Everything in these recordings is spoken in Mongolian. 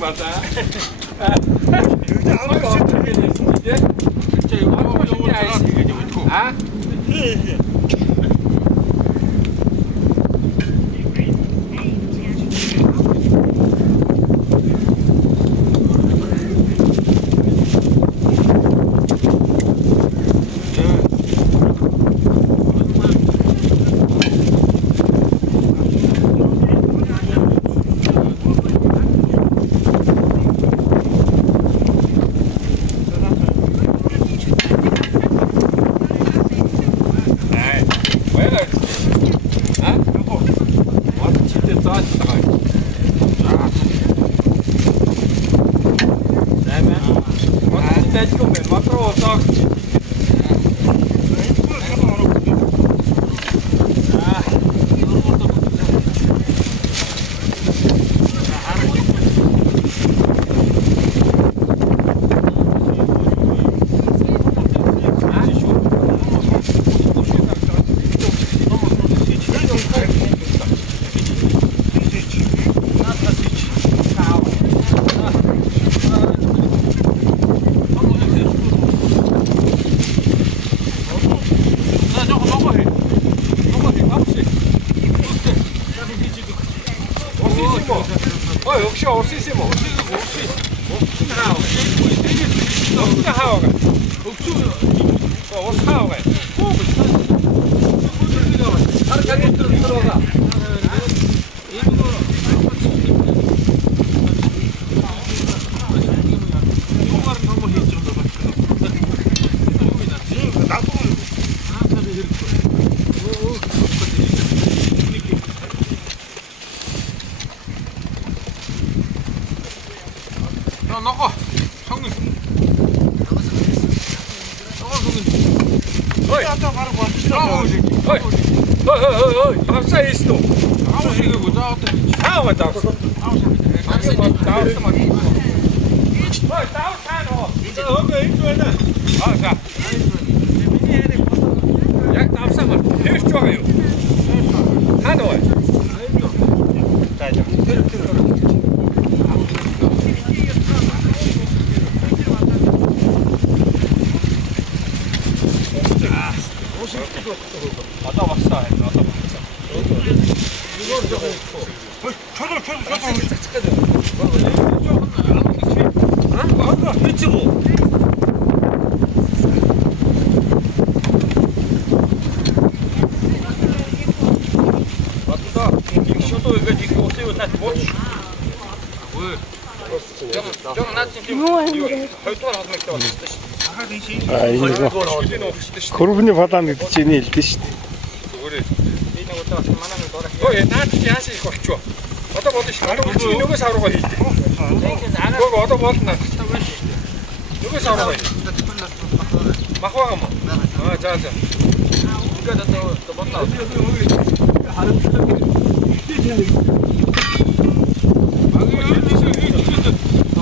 맞아. 여기 아무 어떻게 됐지 이제? 진짜 이거 아무 쉽게 알지. 아? 예. 역시 없으시 뭐. 없다 하오가. 없다 하오가. 하루까지 들어가. 야 나가 성민 나가 성민 어이 아까 바로 봐. 나가 이 새끼 어이 밥사 있어 아무 새끼 보자 어때 하오가 다 없어 아무 이제 어디 있어야 자 약 답사만 필수 좋아요 하나 와 자 왔다 왔어 А, 이거 거루분이 받았는데 쟤네 일대 시. ой наачи яасан их болчих. Одоо бодно шүү. Одоо чи нөгөөс авруугаа хийх. Гоо одоо болно. Нөгөөс авруугаа хий. Махваа юм. Аа за за. Ингээд одоо бодлоо.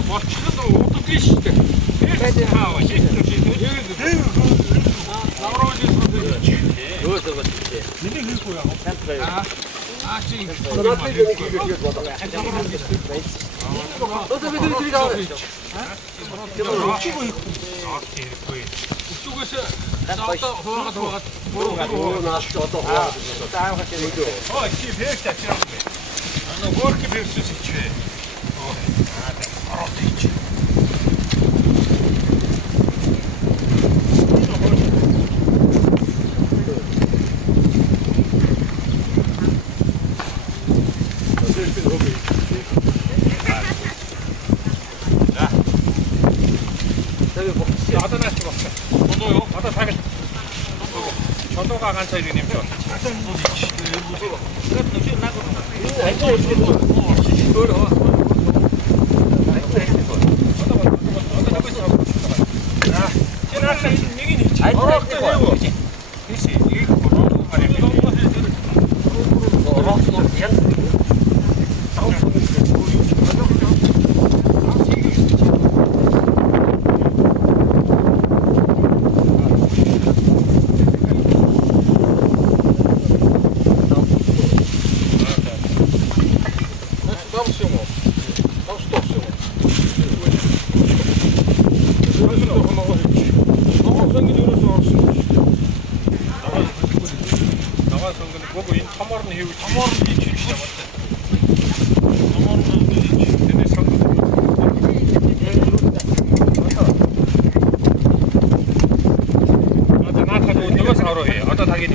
болчихлоо удаа биш үү? Тэгээд хааваа шийдэж. Миний хийхгүй яа. чи Үчигээс одоо хуваагаад Ой, чи бэрч ачаа. Горки бэрчсэн чи. Оротич. Одоо наач болсон. Одоо юу? Одоо цаг. Чодоогаа ганцаар юм юм. Одоо Там все. Номоор нь хийчих шүү дээ. Номоор нь хийчих. Тэний сан. Одоо наахад нөгөө савруу хий. Одоо тагийн.